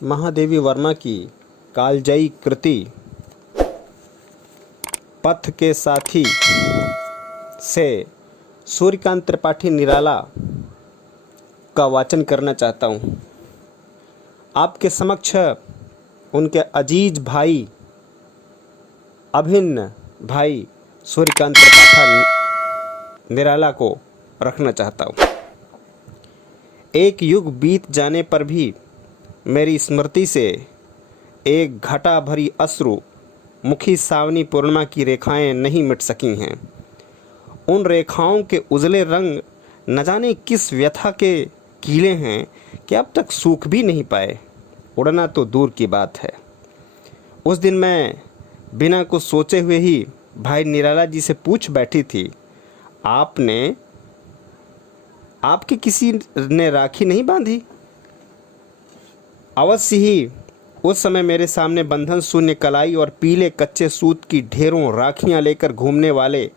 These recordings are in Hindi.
महादेवी वर्मा की कालजयी कृति पथ के साथी से सूर्यकांत त्रिपाठी निराला का वाचन करना चाहता हूँ। आपके समक्ष उनके अजीज भाई, अभिन्न भाई सूर्यकांत त्रिपाठी निराला को रखना चाहता हूँ। एक युग बीत जाने पर भी मेरी स्मृति से एक घटा भरी अश्रु मुखी सावनी पूर्णिमा की रेखाएं नहीं मिट सकी हैं। उन रेखाओं के उजले रंग न जाने किस व्यथा के कीले हैं कि अब तक सूख भी नहीं पाए, उड़ना तो दूर की बात है। उस दिन मैं बिना कुछ सोचे हुए ही भाई निराला जी से पूछ बैठी थी, आपके किसी ने राखी नहीं बांधी? अवश्य ही उस समय मेरे सामने बंधन शून्य कलाई और पीले कच्चे सूत की ढेरों राखियां लेकर घूमने वाले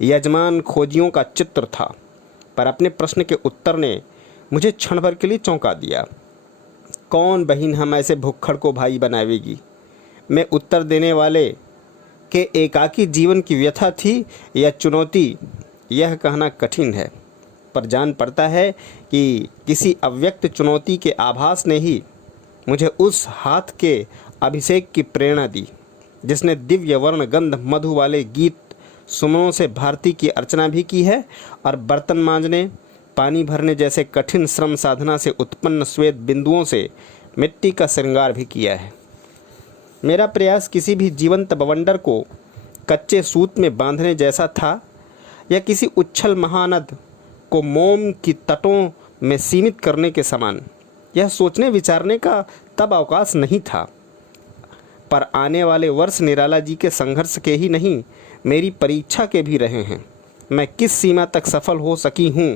यजमान खोजियों का चित्र था। पर अपने प्रश्न के उत्तर ने मुझे क्षण भर के लिए चौंका दिया। कौन बहन हम ऐसे भुक्खड़ को भाई बनावेगी? मैं उत्तर देने वाले के एकाकी जीवन की व्यथा थी या चुनौती, यह कहना कठिन है, पर जान पड़ता है कि किसी अव्यक्त चुनौती के आभास ने ही मुझे उस हाथ के अभिषेक की प्रेरणा दी जिसने दिव्य वर्ण गंध मधु वाले गीत सुमनों से भारती की अर्चना भी की है और बर्तन मांजने, पानी भरने जैसे कठिन श्रम साधना से उत्पन्न श्वेत बिंदुओं से मिट्टी का श्रृंगार भी किया है। मेरा प्रयास किसी भी जीवंत बवंडर को कच्चे सूत में बांधने जैसा था या किसी उच्छल महानद को मोम की तटों में सीमित करने के समान। यह सोचने विचारने का तब अवकाश नहीं था। पर आने वाले वर्ष निराला जी के संघर्ष के ही नहीं, मेरी परीक्षा के भी रहे हैं। मैं किस सीमा तक सफल हो सकी हूँ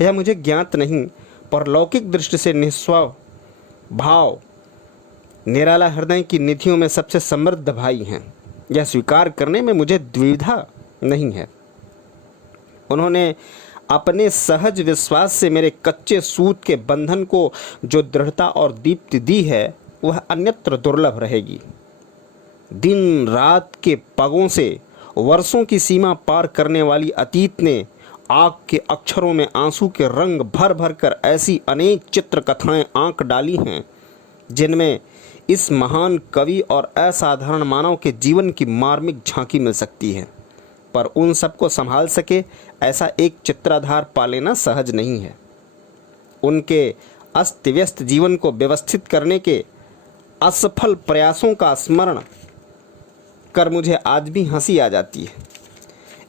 यह मुझे ज्ञात नहीं, पर लौकिक दृष्टि से निस्वार्थ भाव निराला हृदय की निधियों में सबसे समृद्ध भाई हैं। यह स्वीकार करने में मुझे द्विधा नहीं है। उन्होंने अपने सहज विश्वास से मेरे कच्चे सूत के बंधन को जो दृढ़ता और दीप्ति दी है वह अन्यत्र दुर्लभ रहेगी। दिन रात के पगों से वर्षों की सीमा पार करने वाली अतीत ने आग के अक्षरों में आंसू के रंग भर भर कर ऐसी अनेक चित्र कथाएं आंक डाली हैं जिनमें इस महान कवि और असाधारण मानव के जीवन की मार्मिक झांकी मिल सकती है। पर उन सबको संभाल सके ऐसा एक चित्राधार पा लेना सहज नहीं है। उनके अस्त व्यस्त जीवन को व्यवस्थित करने के असफल प्रयासों का स्मरण कर मुझे आज भी हंसी आ जाती है।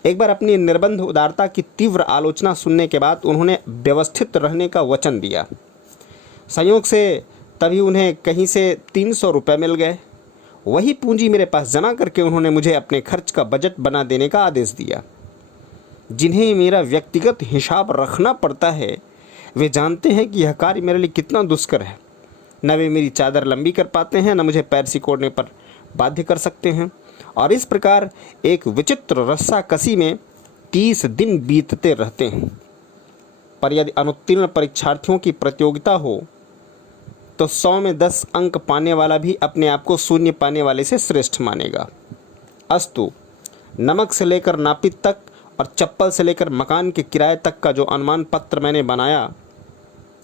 एक बार अपनी निर्बंध उदारता की तीव्र आलोचना सुनने के बाद उन्होंने व्यवस्थित रहने का वचन दिया। संयोग से तभी उन्हें कहीं से 300 रुपये मिल गए। वही पूंजी मेरे पास जमा करके उन्होंने मुझे अपने खर्च का बजट बना देने का आदेश दिया। जिन्हें मेरा व्यक्तिगत हिसाब रखना पड़ता है वे जानते हैं कि यह कार्य मेरे लिए कितना दुष्कर है। न वे मेरी चादर लंबी कर पाते हैं, न मुझे पैर सिकोड़ने पर बाध्य कर सकते हैं। और इस प्रकार एक विचित्र रस्साकसी में 30 दिन बीतते रहते हैं। पर यदि अनुत्तीर्ण परीक्षार्थियों की प्रतियोगिता हो तो 100 में 10 अंक पाने वाला भी अपने आप को शून्य पाने वाले से श्रेष्ठ मानेगा। अस्तु, नमक से लेकर नापित तक और चप्पल से लेकर मकान के किराए तक का जो अनुमान पत्र मैंने बनाया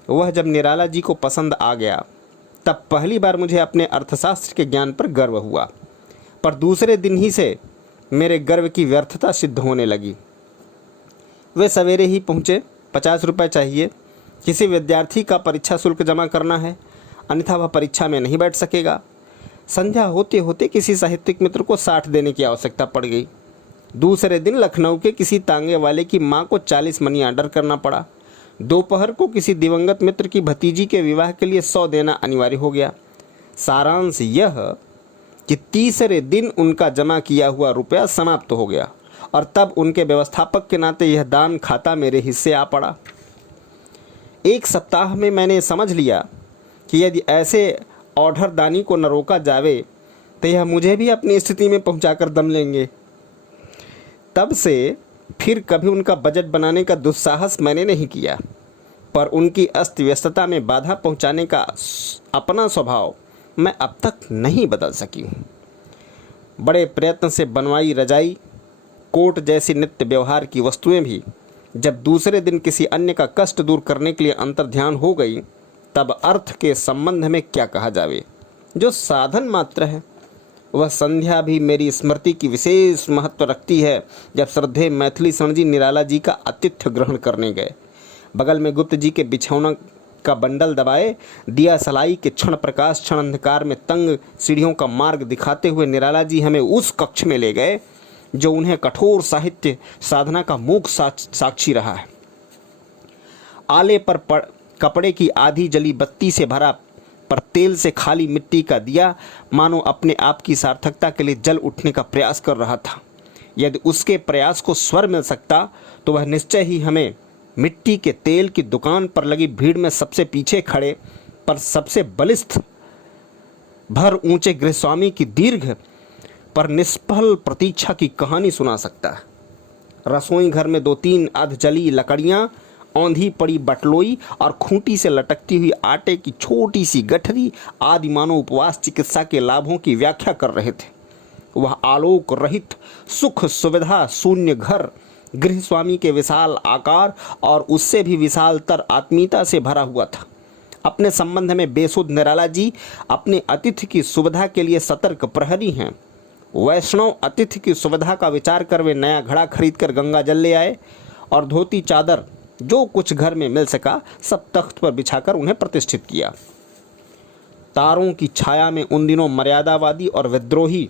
वह जब निराला जी को पसंद आ गया तब पहली बार मुझे अपने अर्थशास्त्र के ज्ञान पर गर्व हुआ। पर दूसरे दिन ही से मेरे गर्व की व्यर्थता सिद्ध होने लगी। वे सवेरे ही पहुँचे। 50 रुपये चाहिए। किसी विद्यार्थी का परीक्षा शुल्क जमा करना है, अन्यथा वह परीक्षा में नहीं बैठ सकेगा। संध्या होते होते किसी साहित्यिक मित्र को 60 देने की आवश्यकता पड़ गई। दूसरे दिन लखनऊ के किसी तांगे वाले की मां को 40 मनी ऑर्डर करना पड़ा। दोपहर को किसी दिवंगत मित्र की भतीजी के विवाह के लिए 100 देना अनिवार्य हो गया। सारांश यह कि तीसरे दिन उनका जमा किया हुआ रुपया समाप्त हो गया और तब उनके व्यवस्थापक के नाते यह दान खाता मेरे हिस्से आ पड़ा। एक सप्ताह में मैंने समझ लिया कि यदि ऐसे ऑर्डर दानी को न रोका जावे तो यह मुझे भी अपनी स्थिति में पहुंचाकर दम लेंगे। तब से फिर कभी उनका बजट बनाने का दुस्साहस मैंने नहीं किया, पर उनकी अस्त व्यस्तता में बाधा पहुंचाने का अपना स्वभाव मैं अब तक नहीं बदल सकी हूँ। बड़े प्रयत्न से बनवाई रजाई, कोट जैसी नित्य व्यवहार की वस्तुएं भी जब दूसरे दिन किसी अन्य का कष्ट दूर करने के लिए अंतर्ध्यान हो गई, तब अर्थ के संबंध में क्या कहा जावे, जो साधन मात्र है। वह संध्या भी मेरी स्मृति की विशेष महत्व रखती है, जब श्रद्धेय मैथिली शरण जी निराला जी का आतिथ्य ग्रहण करने गए। बगल में गुप्त जी के बिछौना का बंडल दबाए, दिया सलाई के क्षण प्रकाश क्षण अंधकार में तंग सीढ़ियों का मार्ग दिखाते हुए निराला जी हमें उस कक्ष में ले गए जो उन्हें कठोर साहित्य साधना का मूक साक्षी रहा है। आले पर कपड़े की आधी जली बत्ती से भरा पर तेल से खाली मिट्टी का दिया मानो अपने आप की सार्थकता के लिए जल उठने का प्रयास कर रहा था। यदि उसके प्रयास को स्वर मिल सकता तो वह निश्चय ही हमें मिट्टी के तेल की दुकान पर लगी भीड़ में सबसे पीछे खड़े पर सबसे बलिष्ठ भर ऊंचे गृहस्वामी की दीर्घ पर निष्फल प्रतीक्षा की कहानी सुना सकता है। रसोई घर में 2-3 अधजली लकड़ियां, औंधी पड़ी बटलोई और खूंटी से लटकती हुई आटे की छोटी सी गठरी आदि मानो उपवास चिकित्सा के लाभों की व्याख्या कर रहे थे। वह आलोक रहित सुख सुविधा शून्य घर गृहस्वामी के विशाल आकार और उससे भी विशालतर आत्मीयता से भरा हुआ था। अपने संबंध में बेसुध निराला जी अपने अतिथि की सुविधा के लिए सतर्क प्रहरी हैं। वैष्णव अतिथि की सुविधा का विचार कर वे नया घड़ा खरीदकर गंगा जल ले आए और धोती चादर जो कुछ घर में मिल सका सब तख्त पर बिछाकर उन्हें प्रतिष्ठित किया। तारों की छाया में उन दिनों मर्यादावादी और विद्रोही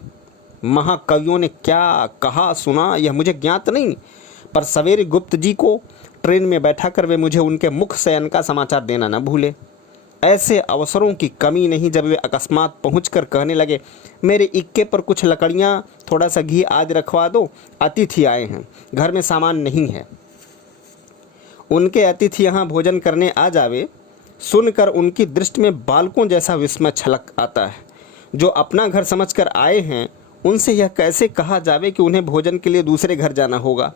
महाकवियों ने क्या कहा सुना यह मुझे ज्ञात नहीं, पर सवेरे गुप्त जी को ट्रेन में बैठाकर वे मुझे उनके मुख शयन का समाचार देना न भूले। ऐसे अवसरों की कमी नहीं जब वे अकस्मात पहुंचकर कहने लगे, मेरे इक्के पर कुछ लकड़ियां, थोड़ा सा घी आदि रखवा दो, अतिथि आए हैं, घर में सामान नहीं है। उनके अतिथि यहाँ भोजन करने आ जावे, सुनकर उनकी दृष्टि में बालकों जैसा विस्मय छलक आता है। जो अपना घर समझकर आए हैं उनसे यह कैसे कहा जावे कि उन्हें भोजन के लिए दूसरे घर जाना होगा।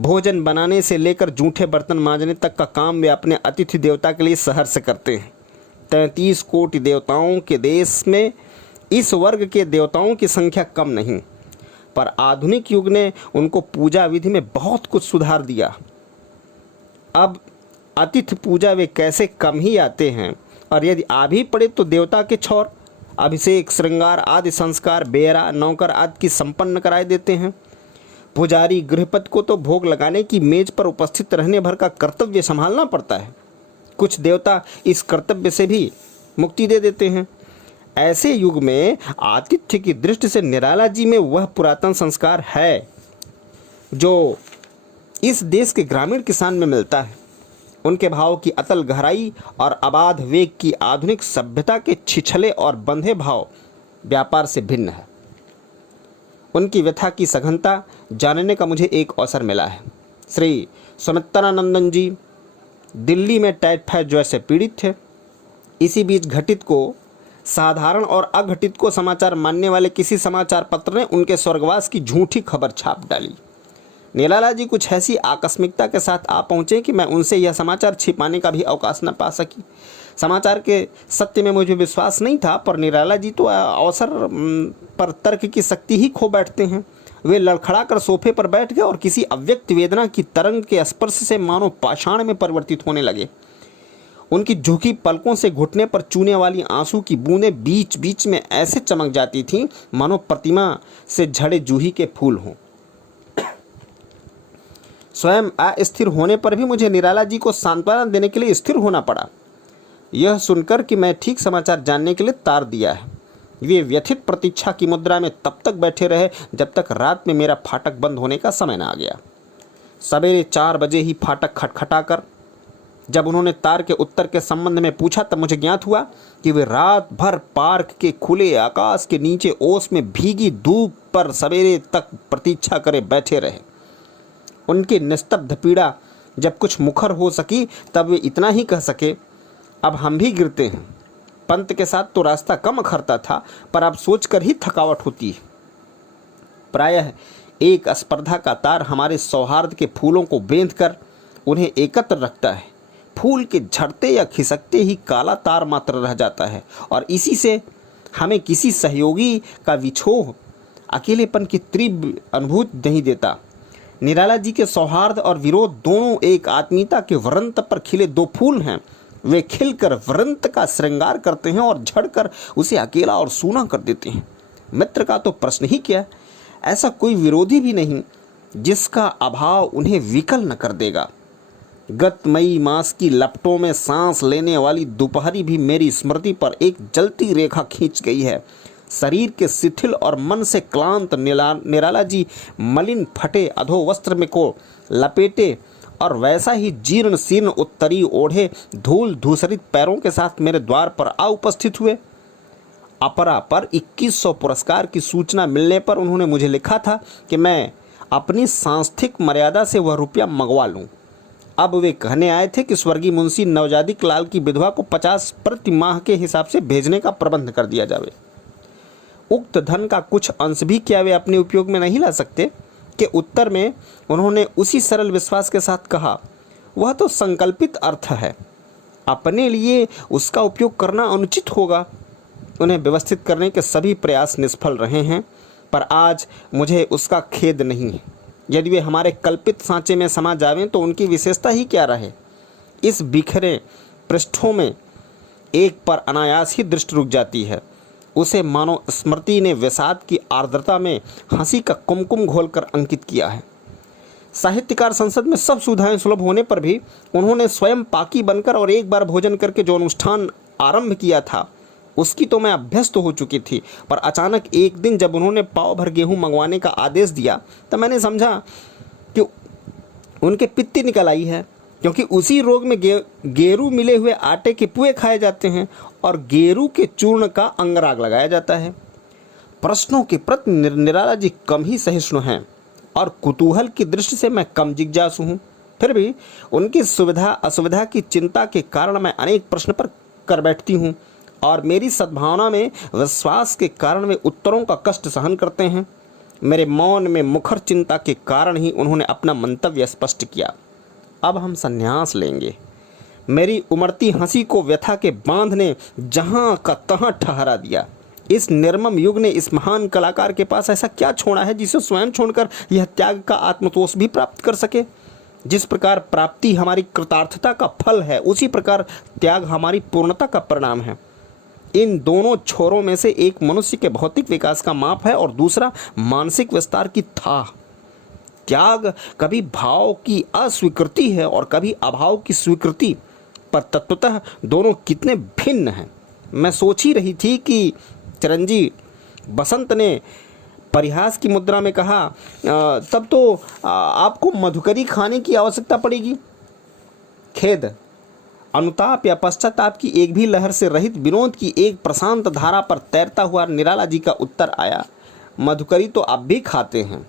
भोजन बनाने से लेकर जूठे बर्तन मांजने तक का काम वे अपने अतिथि देवता के लिए सहर्ष करते हैं। 33 कोटि देवताओं के देश में इस वर्ग के देवताओं की संख्या कम नहीं, पर आधुनिक युग ने उनको पूजा विधि में बहुत कुछ सुधार दिया। अब अतिथि पूजा वे कैसे कम ही आते हैं, और यदि आ भी पड़े तो देवता के छोर अभिषेक श्रृंगार आदि संस्कार बेरा नौकर आदि की संपन्न कराए देते हैं। पुजारी गृहपति को तो भोग लगाने की मेज पर उपस्थित रहने भर का कर्तव्य संभालना पड़ता है। कुछ देवता इस कर्तव्य से भी मुक्ति दे देते हैं। ऐसे युग में आतिथ्य की दृष्टि से निराला जी में वह पुरातन संस्कार है जो इस देश के ग्रामीण किसान में मिलता है। उनके भाव की अतल गहराई और अबाध वेग की आधुनिक सभ्यता के छिछले और बंधे भाव व्यापार से भिन्न है। उनकी व्यथा की सघनता जानने का मुझे एक अवसर मिला है। श्री सुमित्रानंदन जी दिल्ली में टाइफाइड ज्वर से पीड़ित थे। इसी बीच घटित को साधारण और अघटित को समाचार मानने वाले किसी समाचार पत्र ने उनके स्वर्गवास की झूठी खबर छाप डाली। निराला जी कुछ ऐसी आकस्मिकता के साथ आ पहुँचे कि मैं उनसे यह समाचार छिपाने का भी अवकाश न पा सकी। समाचार के सत्य में मुझे विश्वास नहीं था, पर निराला जी तो अवसर पर तर्क की शक्ति ही खो बैठते हैं। वे लड़खड़ा कर सोफे पर बैठ गए और किसी अव्यक्त वेदना की तरंग के स्पर्श से मानो पाषाण में परिवर्तित होने लगे। उनकी झुकी पलकों से घुटने पर चूने वाली आंसू की बूंदें बीच बीच में ऐसे चमक जाती थीं मानो प्रतिमा से झड़े जूही के फूल हों। स्वयं अस्थिर होने पर भी मुझे निराला जी को सांत्वना देने के लिए स्थिर होना पड़ा, यह सुनकर कि मैं ठीक समाचार जानने के लिए तार दिया है। वे व्यथित प्रतीक्षा की मुद्रा में तब तक बैठे रहे जब तक रात में मेरा फाटक बंद होने का समय न आ गया। सवेरे 4 बजे ही फाटक खटखटाकर जब उन्होंने तार के उत्तर के संबंध में पूछा तब मुझे ज्ञात हुआ कि वे रात भर पार्क के खुले आकाश के नीचे ओस में भीगी धूप पर सवेरे तक प्रतीक्षा करे बैठे रहे। उनकी निस्तब्ध पीड़ा जब कुछ मुखर हो सकी तब वे इतना ही कह सके, अब हम भी गिरते हैं। पंत के साथ तो रास्ता कम अखरता था, पर अब सोचकर ही थकावट होती है। प्रायः एक स्पर्धा का तार हमारे सौहार्द के फूलों को बेंधकर उन्हें एकत्र रखता है। फूल के झड़ते या खिसकते ही काला तार मात्र रह जाता है और इसी से हमें किसी सहयोगी का विछोह अकेलेपन की तीव्र अनुभूति नहीं देता। निराला जी के सौहार्द और विरोध दोनों एक आत्मीयता के वृंत पर खिले दो फूल हैं। वे खिलकर वृंत का श्रृंगार करते हैं और झड़कर उसे अकेला और सूना कर देते हैं। मित्र का तो प्रश्न ही क्या, ऐसा कोई विरोधी भी नहीं जिसका अभाव उन्हें विकल न कर देगा। गत मई मास की लपटों में सांस लेने वाली दोपहरी भी मेरी स्मृति पर एक जलती रेखा खींच गई है। शरीर के शिथिल और मन से क्लांत निराला जी मलिन फटे अधोवस्त्र में को लपेटे और वैसा ही जीर्ण शीर्ण उत्तरी ओढ़े धूल धूसरित पैरों के साथ मेरे द्वार पर आ उपस्थित हुए। अपरा पर 2100 पुरस्कार की सूचना मिलने पर उन्होंने मुझे लिखा था कि मैं अपनी सांस्थिक मर्यादा से वह रुपया मंगवा लूं। अब वे कहने आए थे कि स्वर्गीय मुंशी नवजादिक लाल की विधवा को 50 प्रति माह के हिसाब से भेजने का प्रबंध कर दिया जावे। उक्त धन का कुछ अंश भी क्या वे अपने उपयोग में नहीं ला सकते? के उत्तर में उन्होंने उसी सरल विश्वास के साथ कहा, वह तो संकल्पित अर्थ है, अपने लिए उसका उपयोग करना अनुचित होगा। उन्हें व्यवस्थित करने के सभी प्रयास निष्फल रहे हैं, पर आज मुझे उसका खेद नहीं है। यदि वे हमारे कल्पित सांचे में समा जावें तो उनकी विशेषता ही क्या रहे। इस बिखरे पृष्ठों में एक पर अनायास ही दृष्टि रुक जाती है। उसे मानो स्मृति ने विषाद की आर्द्रता में हंसी का कुमकुम घोलकर अंकित किया है। साहित्यकार संसद में सब सुविधाएं सुलभ होने पर भी उन्होंने स्वयं पाकी बनकर और एक बार भोजन करके जो अनुष्ठान आरंभ किया था उसकी तो मैं अभ्यस्त हो चुकी थी, पर अचानक एक दिन जब उन्होंने पाव भर गेहूं मंगवाने का आदेश दिया तब मैंने समझा कि उनके पित्ती निकल आई है, क्योंकि उसी रोग में गेरू मिले हुए आटे के पुए खाए जाते हैं और गेरू के चूर्ण का अंगराग लगाया जाता है। प्रश्नों के प्रति निराला जी कम ही सहिष्णु हैं और कुतूहल की दृष्टि से मैं कम जिज्ञासु हूँ। फिर भी उनकी सुविधा असुविधा की चिंता के कारण मैं अनेक प्रश्न पर कर बैठती हूँ और मेरी सद्भावना में विश्वास के कारण वे उत्तरों का कष्ट सहन करते हैं। मेरे मौन में मुखर चिंता के कारण ही उन्होंने अपना मंतव्य स्पष्ट किया। अब हम संन्यास लेंगे। मेरी उमड़ती हंसी को व्यथा के बांध ने जहां का तहां ठहरा दिया। इस निर्मम युग ने इस महान कलाकार के पास ऐसा क्या छोड़ा है जिसे स्वयं छोड़कर यह त्याग का आत्मतोष भी प्राप्त कर सके। जिस प्रकार प्राप्ति हमारी कृतार्थता का फल है, उसी प्रकार त्याग हमारी पूर्णता का परिणाम है। इन दोनों छोरों में से एक मनुष्य के भौतिक विकास का माप है और दूसरा मानसिक विस्तार की थाह। त्याग कभी भाव की अस्वीकृति है और कभी अभाव की स्वीकृति, पर तत्वतः दोनों कितने भिन्न हैं। मैं सोच ही रही थी कि चिरंजी बसंत ने परिहास की मुद्रा में कहा, तब तो आपको मधुकरी खाने की आवश्यकता पड़ेगी। खेद, अनुताप या पश्चाताप की एक भी लहर से रहित विनोद की एक प्रशांत धारा पर तैरता हुआ निराला जी का उत्तर आया, मधुकरी तो आप भी खाते हैं।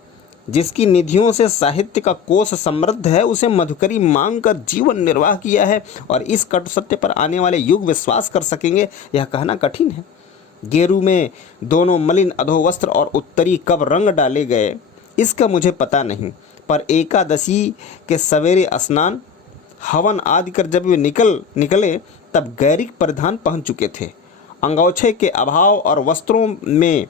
जिसकी निधियों से साहित्य का कोष समृद्ध है उसे मधुकरी मांग कर जीवन निर्वाह किया है और इस कटु सत्य पर आने वाले युग विश्वास कर सकेंगे, यह कहना कठिन है। गेरू में दोनों मलिन अधोवस्त्र और उत्तरी कब रंग डाले गए इसका मुझे पता नहीं, पर एकादशी के सवेरे स्नान हवन आदि कर जब वे निकले तब गैरिक परिधान पहन चुके थे। अंगोछे के अभाव और वस्त्रों में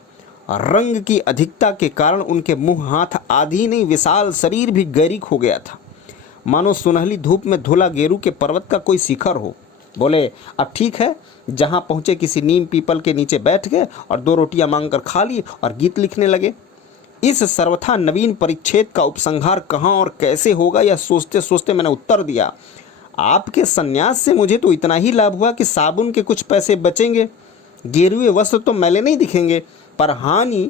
रंग की अधिकता के कारण उनके मुंह हाथ आदि नहीं, विशाल शरीर भी गैरिक हो गया था, मानो सुनहली धूप में धुला गेरू के पर्वत का कोई शिखर हो। बोले, अब ठीक है। जहां पहुंचे किसी नीम पीपल के नीचे बैठ गए और 2 रोटियां मांगकर खा ली और गीत लिखने लगे। इस सर्वथा नवीन परिच्छेद का उपसंहार कहाँ और कैसे होगा यह सोचते सोचते मैंने उत्तर दिया, आपके संन्यास से मुझे तो इतना ही लाभ हुआ कि साबुन के कुछ पैसे बचेंगे, गेरुए वस्त्र तो मैले नहीं दिखेंगे, पर हानि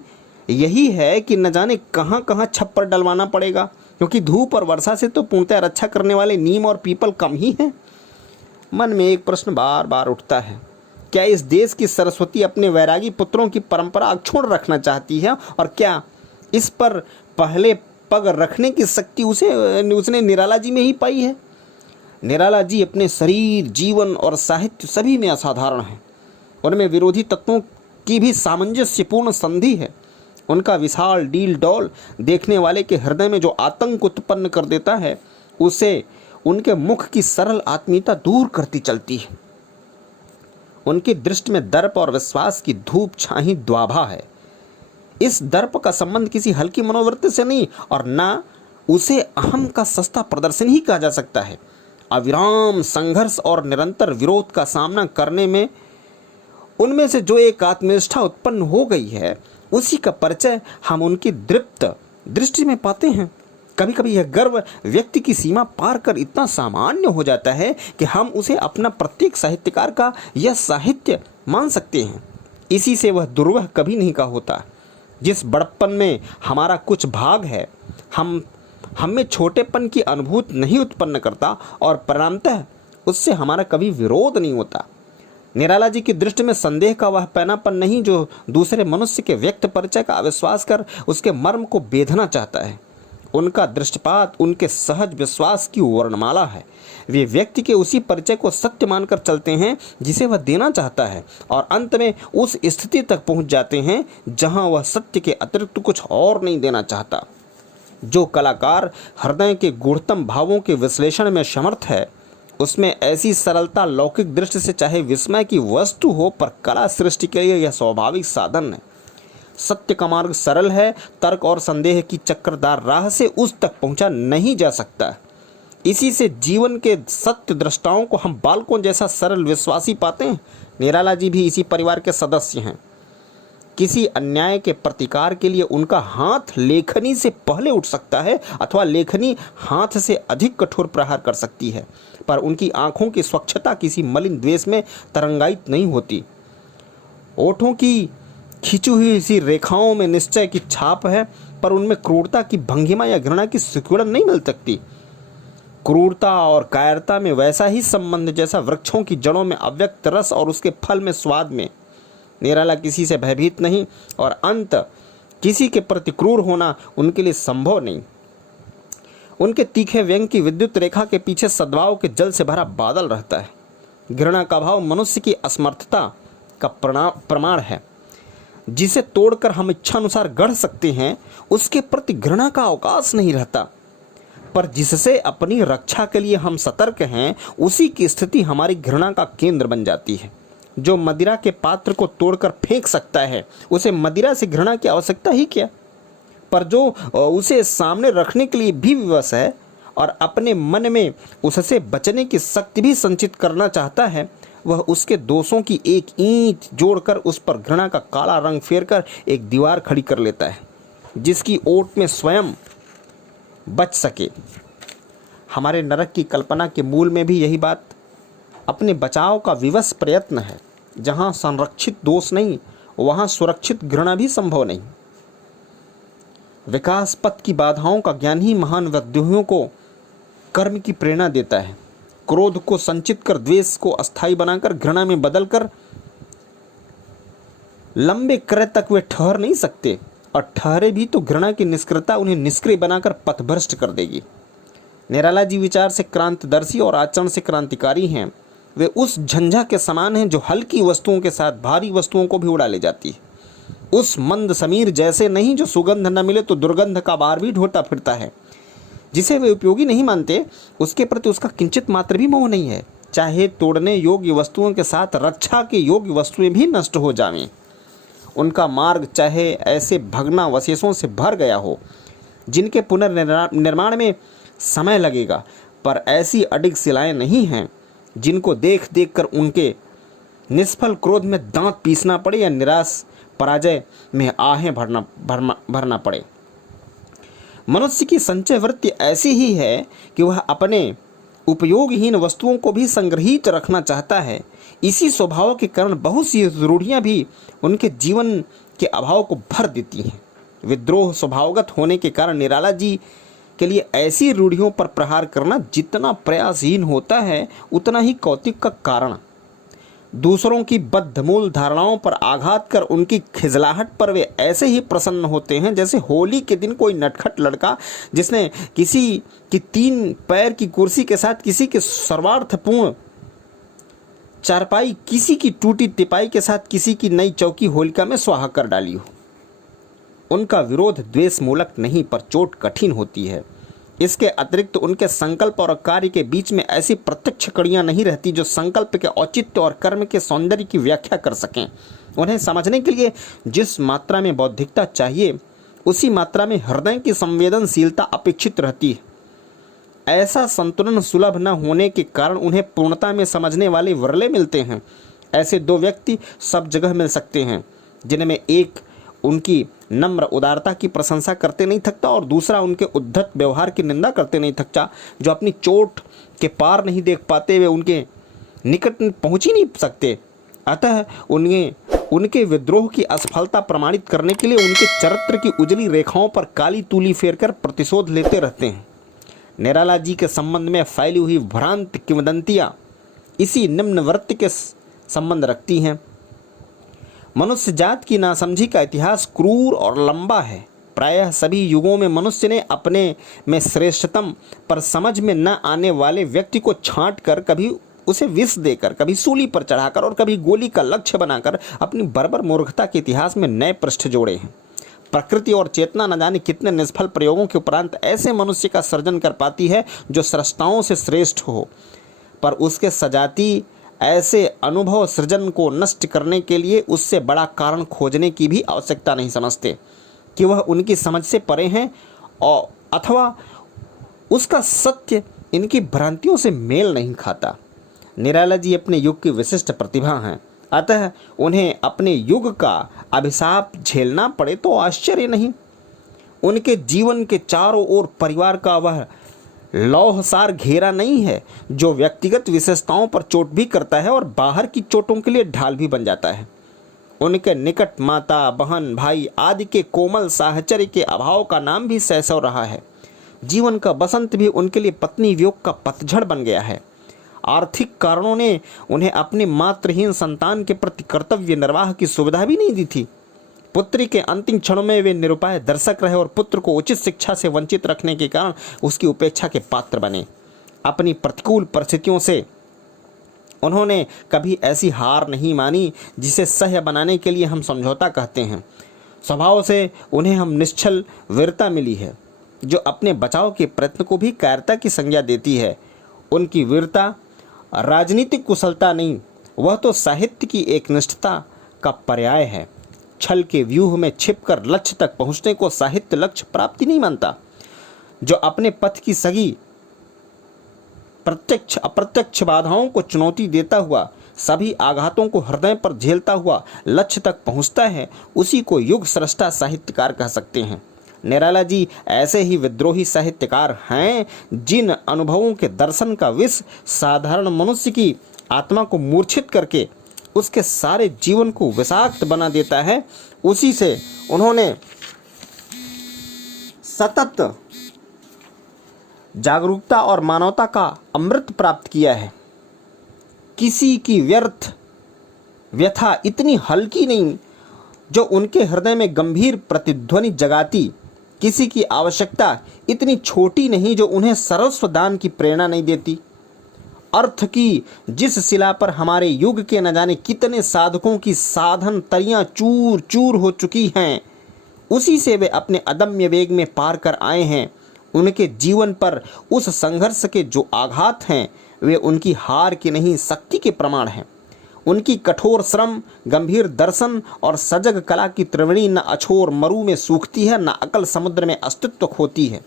यही है कि न जाने कहाँ कहाँ छप्पर डलवाना पड़ेगा, क्योंकि धूप और वर्षा से तो पूर्णतः रक्षा करने वाले नीम और पीपल कम ही हैं। मन में एक प्रश्न बार बार उठता है, क्या इस देश की सरस्वती अपने वैरागी पुत्रों की परंपरा अक्षुण्ण रखना चाहती है और क्या इस पर पहले पग रखने की शक्ति उसने निराला जी में ही पाई है। निराला जी अपने शरीर, जीवन और साहित्य सभी में असाधारण हैं। उनमें विरोधी तत्वों की भी सामंजस्यपूर्ण संधि है। उनका विशाल डील डौल देखने वाले के हृदय में जो आतंक उत्पन्न कर देता है उसे उनके मुख की सरल आत्मीयता दूर करती चलती है। उनकी दृष्टि में दर्प और विश्वास की धूप छाही द्वाभा है। इस दर्प का संबंध किसी हल्की मनोवृत्ति से नहीं और ना उसे अहम का सस्ता प्रदर्शन ही कहा जा सकता है। अविराम संघर्ष और निरंतर विरोध का सामना करने में उनमें से जो एक आत्मनिष्ठा उत्पन्न हो गई है, उसी का परिचय हम उनकी दृप्त दृष्टि में पाते हैं। कभी कभी यह गर्व व्यक्ति की सीमा पार कर इतना सामान्य हो जाता है कि हम उसे अपना प्रत्येक साहित्यकार का यह साहित्य मान सकते हैं। इसी से वह दुर्वह कभी नहीं का होता। जिस बड़प्पन में हमारा कुछ भाग है, हम में छोटेपन की अनुभूति नहीं उत्पन्न करता और परिणामतः उससे हमारा कभी विरोध नहीं होता। निराला जी की दृष्टि में संदेह का वह पैनापन नहीं जो दूसरे मनुष्य के व्यक्त परिचय का अविश्वास कर उसके मर्म को बेधना चाहता है। उनका दृष्टिपात उनके सहज विश्वास की वर्णमाला है। वे व्यक्ति के उसी परिचय को सत्य मानकर चलते हैं जिसे वह देना चाहता है और अंत में उस स्थिति तक पहुंच जाते हैं जहां वह सत्य के अतिरिक्त कुछ और नहीं देना चाहता। जो कलाकार हृदय के गूढ़तम भावों के विश्लेषण में समर्थ है, उसमें ऐसी सरलता लौकिक दृष्टि से चाहे विस्मय की वस्तु हो, पर कला सृष्टि के लिए यह स्वाभाविक साधन है। सत्य का मार्ग सरल है, तर्क और संदेह की चक्रदार राह से उस तक पहुंचा नहीं जा सकता। इसी से जीवन के सत्य दृष्टाओं को हम बालकों जैसा सरल विश्वासी पाते हैं। निराला जी भी इसी परिवार के सदस्य हैं। किसी अन्याय के प्रतिकार के लिए उनका हाथ लेखनी से पहले उठ सकता है अथवा लेखनी हाथ से अधिक कठोर प्रहार कर सकती है, पर उनकी आंखों की स्वच्छता किसी मलिन द्वेष में तरंगायित नहीं होती। ओठों की खींची हुई इसी रेखाओं में निश्चय की छाप है, पर उनमें क्रूरता की भंगिमा या घृणा की सिकुड़न नहीं मिल सकती। क्रूरता और कायरता में वैसा ही संबंध जैसा वृक्षों की जड़ों में अव्यक्त रस और उसके फल में स्वाद में। निराला किसी से भयभीत नहीं और अंत किसी के प्रति क्रूर होना उनके लिए संभव नहीं। उनके तीखे व्यंग की विद्युत रेखा के पीछे सद्भाव के जल से भरा बादल रहता है। घृणा का भाव मनुष्य की असमर्थता का प्रमाण है। जिसे तोड़कर हम इच्छानुसार गढ़ सकते हैं, उसके प्रति घृणा का अवकाश नहीं रहता, पर जिससे अपनी रक्षा के लिए हम सतर्क हैं, उसी की स्थिति हमारी घृणा का केंद्र बन जाती है। जो मदिरा के पात्र को तोड़कर फेंक सकता है, उसे मदिरा से घृणा की आवश्यकता ही क्या। पर जो उसे सामने रखने के लिए भी विवश है और अपने मन में उससे बचने की शक्ति भी संचित करना चाहता है, वह उसके दोषों की एक ईंट जोड़कर उस पर घृणा का काला रंग फेरकर एक दीवार खड़ी कर लेता है, जिसकी ओट में स्वयं बच सके। हमारे नरक की कल्पना के मूल में भी यही बात अपने बचाव का विवश प्रयत्न है। जहाँ संरक्षित दोष नहीं, वहाँ सुरक्षित घृणा भी संभव नहीं। विकास पथ की बाधाओं का ज्ञान ही महान विद्रोहियों को कर्म की प्रेरणा देता है। क्रोध को संचित कर, द्वेष को अस्थायी बनाकर, घृणा में बदलकर लंबे क्रय तक वे ठहर नहीं सकते, और ठहरे भी तो घृणा की निष्क्रियता उन्हें निष्क्रिय बनाकर पथभ्रष्ट कर देगी। निराला जी विचार से क्रांतिदर्शी और आचरण से क्रांतिकारी हैं। वे उस झंझा के समान हैं जो हल्की वस्तुओं के साथ भारी वस्तुओं को भी उड़ा ले जाती है। उस मंद समीर जैसे नहीं जो सुगंध न मिले तो दुर्गंध का बार भी ढोता फिरता है। जिसे वे उपयोगी नहीं मानते, उसके प्रति उसका किंचित मात्र भी मोह नहीं है, चाहे तोड़ने योग्य वस्तुओं के साथ रक्षा के योग्य वस्तुएं भी नष्ट हो जाएं। उनका मार्ग चाहे ऐसे भग्नावशेषों से भर गया हो जिनके पुनर्निर्माण में समय लगेगा, पर ऐसी अडिग शिलाएं नहीं हैं जिनको देख देख कर उनके निष्फल क्रोध में दांत पीसना पड़े या निराश पराजय में आहें भरना पड़े। मनुष्य की संचय वृत्ति ऐसी ही है कि वह अपने उपयोगहीन वस्तुओं को भी संग्रहित रखना चाहता है। इसी स्वभाव के कारण बहुत सी रूढ़ियाँ भी उनके जीवन के अभाव को भर देती हैं। विद्रोह स्वभावगत होने के कारण निराला जी के लिए ऐसी रूढ़ियों पर प्रहार करना जितना प्रयासहीन होता है, उतना ही कौतुक का कारण। दूसरों की बद्धमूल धारणाओं पर आघात कर उनकी खिजलाहट पर वे ऐसे ही प्रसन्न होते हैं जैसे होली के दिन कोई नटखट लड़का जिसने किसी की 3 पैर की कुर्सी के साथ किसी के सर्वार्थपूर्ण चारपाई, किसी की टूटी तिपाई के साथ किसी की नई चौकी होलिका में स्वाहा कर डाली हो। उनका विरोध द्वेष मूलक नहीं, पर चोट कठिन होती है। इसके अतिरिक्त उनके संकल्प और कार्य के बीच में ऐसी प्रत्यक्ष कड़ियां नहीं रहती जो संकल्प के औचित्य और कर्म के सौंदर्य की व्याख्या कर सकें। उन्हें समझने के लिए जिस मात्रा में बौद्धिकता चाहिए उसी मात्रा में हृदय की संवेदनशीलता अपेक्षित रहती है। ऐसा संतुलन सुलभ न होने के कारण उन्हें पूर्णता में समझने वाले विरले मिलते हैं। ऐसे दो व्यक्ति सब जगह मिल सकते हैं, जिनमें एक उनकी नम्र उदारता की प्रशंसा करते नहीं थकता और दूसरा उनके उद्धत व्यवहार की निंदा करते नहीं थकता। जो अपनी चोट के पार नहीं देख पाते वे उनके निकट पहुंच ही नहीं सकते। अतः उनके विद्रोह की असफलता प्रमाणित करने के लिए उनके चरित्र की उजली रेखाओं पर काली तूली फेरकर प्रतिशोध लेते रहते हैं। निराला जी के संबंध में फैली हुई भ्रांत किंवदंतियां इसी निम्न वृत्ति के संबंध रखती हैं। मनुष्य जात की नासमझी का इतिहास क्रूर और लंबा है। प्रायः सभी युगों में मनुष्य ने अपने में श्रेष्ठतम पर समझ में न आने वाले व्यक्ति को छांट कर, कभी उसे विष देकर, कभी सूली पर चढ़ाकर और कभी गोली का लक्ष्य बनाकर अपनी बर्बर मूर्खता के इतिहास में नए पृष्ठ जोड़े हैं। प्रकृति और चेतना न जाने कितने निष्फल प्रयोगों के उपरांत ऐसे मनुष्य का सृजन कर पाती है जो स्रष्टाओं से श्रेष्ठ हो, पर उसके सजाती ऐसे अनुभव सृजन को नष्ट करने के लिए उससे बड़ा कारण खोजने की भी आवश्यकता नहीं समझते कि वह उनकी समझ से परे हैं और अथवा उसका सत्य इनकी भ्रांतियों से मेल नहीं खाता। निराला जी अपने युग की विशिष्ट प्रतिभा हैं, अतः उन्हें अपने युग का अभिशाप झेलना पड़े तो आश्चर्य नहीं। उनके जीवन के चारों ओर परिवार का वह लौहसार घेरा नहीं है जो व्यक्तिगत विशेषताओं पर चोट भी करता है और बाहर की चोटों के लिए ढाल भी बन जाता है। उनके निकट माता, बहन, भाई आदि के कोमल साहचर्य के अभाव का नाम भी शैशव रहा है। जीवन का बसंत भी उनके लिए पत्नी वियोग का पतझड़ बन गया है। आर्थिक कारणों ने उन्हें अपने मातृहीन संतान के प्रति कर्तव्य निर्वाह की सुविधा भी नहीं दी थी। पुत्री के अंतिम क्षणों में वे निरुपाय दर्शक रहे और पुत्र को उचित शिक्षा से वंचित रखने के कारण उसकी उपेक्षा के पात्र बने। अपनी प्रतिकूल परिस्थितियों से उन्होंने कभी ऐसी हार नहीं मानी जिसे सह्य बनाने के लिए हम समझौता कहते हैं। स्वभाव से उन्हें हम निश्चल वीरता मिली है जो अपने बचाव के प्रयत्न को भी कायरता की संज्ञा देती है। उनकी वीरता राजनीतिक कुशलता नहीं, वह तो साहित्य की एक निष्ठता का पर्याय है। छल के व्यूह में छिपकर लक्ष्य तक पहुंचने को साहित्य लक्ष्य प्राप्ति नहीं मानता। जो अपने पथ की सगी प्रत्यक्ष अप्रत्यक्ष बाधाओं को चुनौती देता हुआ, सभी आघातों को हृदय पर झेलता हुआ लक्ष्य तक पहुंचता है, उसी को युग सृष्टा साहित्यकार कह सकते हैं। निराला जी ऐसे ही विद्रोही साहित्यकार हैं जिन अनुभवों के दर्शन का विष साधारण मनुष्य की आत्मा को मूर्छित करके उसके सारे जीवन को विषाक्त बना देता है। उसी से उन्होंने सतत जागरूकता और मानवता का अमृत प्राप्त किया है। किसी की व्यर्थ व्यथा इतनी हल्की नहीं जो उनके हृदय में गंभीर प्रतिध्वनि जगाती, किसी की आवश्यकता इतनी छोटी नहीं जो उन्हें सर्वस्व दान की प्रेरणा नहीं देती। अर्थ की जिस शिला पर हमारे युग के न जाने कितने साधकों की साधन तरियां चूर चूर हो चुकी हैं, उसी से वे अपने अदम्य वेग में पार कर आए हैं। उनके जीवन पर उस संघर्ष के जो आघात हैं वे उनकी हार की नहीं शक्ति के प्रमाण हैं। उनकी कठोर श्रम, गंभीर दर्शन और सजग कला की त्रिवेणी न अछोर मरु में सूखती है, न अकल समुद्र में अस्तित्व खोती है।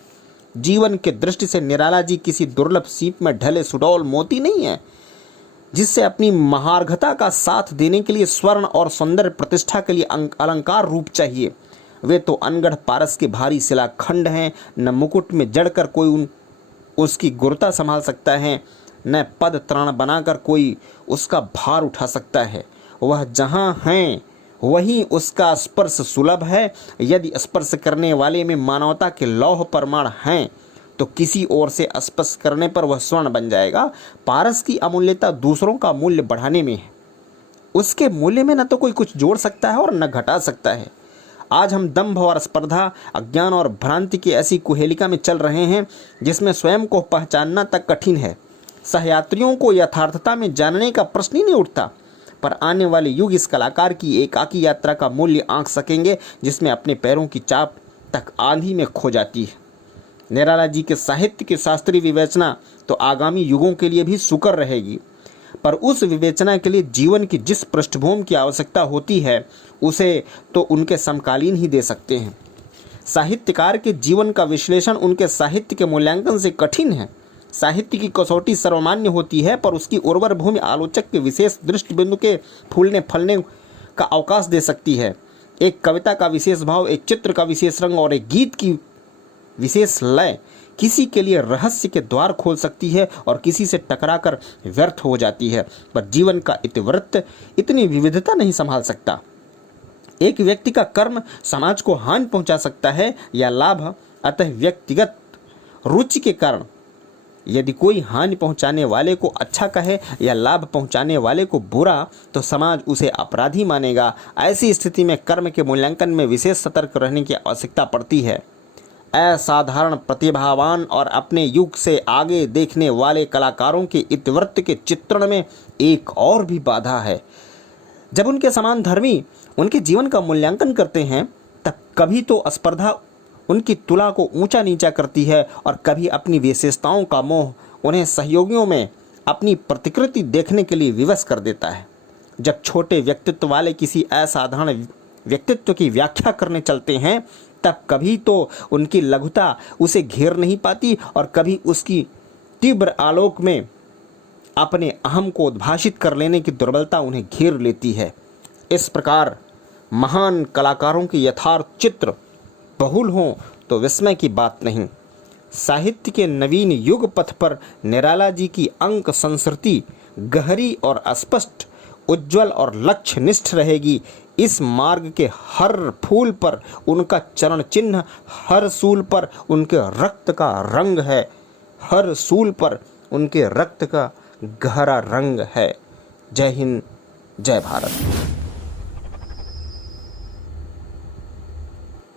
जीवन के दृष्टि से निराला जी किसी दुर्लभ सीप में ढले सुडौल मोती नहीं है जिससे अपनी महार्घता का साथ देने के लिए स्वर्ण और सौंदर्य प्रतिष्ठा के लिए अलंकार रूप चाहिए। वे तो अनगढ़ पारस के भारी शिलाखंड हैं। न मुकुट में जड़कर कोई उसकी गुरुता संभाल सकता है, न पद त्राण बनाकर कोई उसका भार उठा सकता है। वह जहाँ हैं वहीं उसका स्पर्श सुलभ है। यदि स्पर्श करने वाले में मानवता के लौह प्रमाण हैं तो किसी ओर से स्पर्श करने पर वह स्वर्ण बन जाएगा। पारस की अमूल्यता दूसरों का मूल्य बढ़ाने में है। उसके मूल्य में न तो कोई कुछ जोड़ सकता है और न घटा सकता है। आज हम दंभ और स्पर्धा, अज्ञान और भ्रांति की ऐसी कुहेलिका में चल रहे हैं जिसमें स्वयं को पहचानना तक कठिन है। सहयात्रियों को यथार्थता में जानने का प्रश्न ही नहीं उठता, पर आने वाले युग इस कलाकार की एकाकी यात्रा का मूल्य आंक सकेंगे जिसमें अपने पैरों की चाप तक आंधी में खो जाती है। निराला जी के साहित्य की शास्त्रीय विवेचना तो आगामी युगों के लिए भी सुकर रहेगी, पर उस विवेचना के लिए जीवन की जिस पृष्ठभूमि की आवश्यकता होती है उसे तो उनके समकालीन ही दे सकते हैं। साहित्यकार के जीवन का विश्लेषण उनके साहित्य के मूल्यांकन से कठिन है। साहित्य की कसौटी सर्वमान्य होती है, पर उसकी उर्वर भूमि आलोचक के विशेष दृष्टिबिंदु के फूलने फलने का अवकाश दे सकती है। एक कविता का विशेष भाव, एक चित्र का विशेष रंग और एक गीत की विशेष लय किसी के लिए रहस्य के द्वार खोल सकती है और किसी से टकराकर व्यर्थ हो जाती है, पर जीवन का इतिवृत्त इतनी विविधता नहीं संभाल सकता। एक व्यक्ति का कर्म समाज को हानि पहुंचा सकता है या लाभ, अतः व्यक्तिगत रुचि के कारण यदि कोई हानि पहुंचाने वाले को अच्छा कहे या लाभ पहुंचाने वाले को बुरा, तो समाज उसे अपराधी मानेगा। ऐसी स्थिति में कर्म के मूल्यांकन में विशेष सतर्क रहने की आवश्यकता पड़ती है। असाधारण प्रतिभावान और अपने युग से आगे देखने वाले कलाकारों के इतिवृत्त के चित्रण में एक और भी बाधा है। जब उनके समान धर्मी उनके जीवन का मूल्यांकन करते हैं, तब कभी तो स्पर्धा उनकी तुला को ऊंचा नीचा करती है और कभी अपनी विशेषताओं का मोह उन्हें सहयोगियों में अपनी प्रतिकृति देखने के लिए विवश कर देता है। जब छोटे व्यक्तित्व वाले किसी असाधारण व्यक्तित्व की व्याख्या करने चलते हैं, तब कभी तो उनकी लघुता उसे घेर नहीं पाती और कभी उसकी तीव्र आलोक में अपने अहम को उद्भाषित कर लेने की दुर्बलता उन्हें घेर लेती है। इस प्रकार महान कलाकारों के यथार्थ चित्र बहुल हों तो विस्मय की बात नहीं। साहित्य के नवीन युग पथ पर निराला जी की अंक संस्कृति गहरी और स्पष्ट, उज्ज्वल और लक्ष्यनिष्ठ रहेगी। इस मार्ग के हर फूल पर उनका चरण चिन्ह, हर सूल पर उनके रक्त का रंग है, हर सूल पर उनके रक्त का गहरा रंग है। जय हिंद, जय भारत।